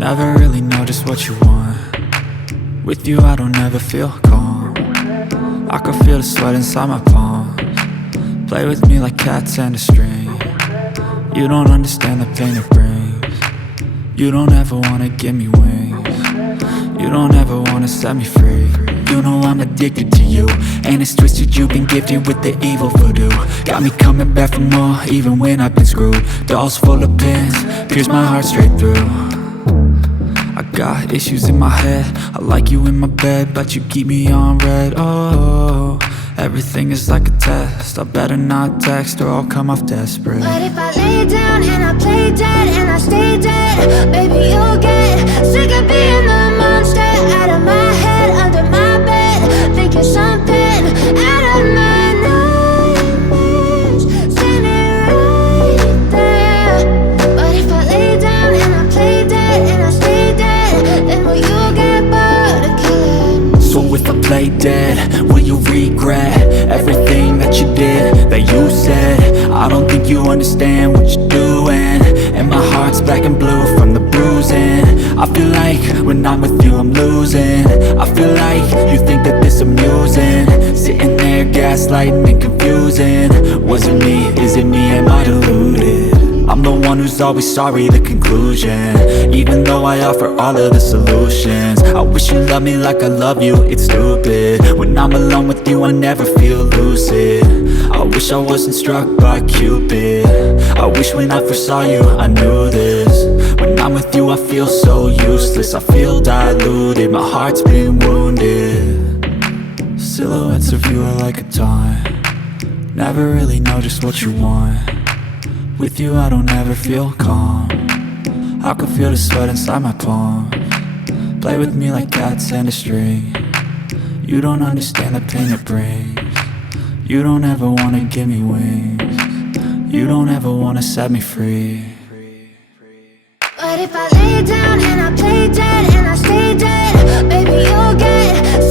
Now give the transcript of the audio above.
Never really know just what you want. With you I don't ever feel calm. I can feel the sweat inside my palms. Play with me like cats and a string. You don't understand the pain it brings. You don't ever wanna give me wings. You don't ever wanna set me free. You know I'm addicted to you, and it's twisted, you've been gifted with the evil voodoo. Got me coming back for more, even when I've been screwed. Dolls full of pins, pierce my heart straight through. I got issues in my head, I like you in my bed, but you keep me on red. Oh, everything is like a test, I better not text or I'll come off desperate. But if I lay down and I play dead and I stay dead, baby you'll get sick of being the monster out of my head, under my bed, thinking something out of my nightmares, standing right there. But if I lay down and I play dead and I stay dead, then will you get bored of killing? So if I play dead, will you regret everything that you did, that you said? I don't think you understand what you're doing, and my heart's black and blue from the bruising. I feel like when I'm with you I'm losing. I feel like you think that this amusing, sitting there gaslighting and confusing. Was it me? Is it me? Am I deluded? I'm the one who's always sorry, the conclusion, even though I offer all of the solutions. I wish you loved me like I love you, it's stupid. When I'm alone with you I never feel lucid. I wish I wasn't struck by Cupid. I wish when I first saw you I knew this. When I'm with you I feel so useless, I feel diluted, my heart's been wounded. Silhouettes of you are like a taunt. Never really know just what you want. With you I don't ever feel calm. I can feel the sweat inside my palms. Play with me like cats and a string. You don't understand the pain it brings. You don't ever wanna give me wings. You don't ever wanna set me free. But if I lay down and I play dead and I stay dead, baby you'll get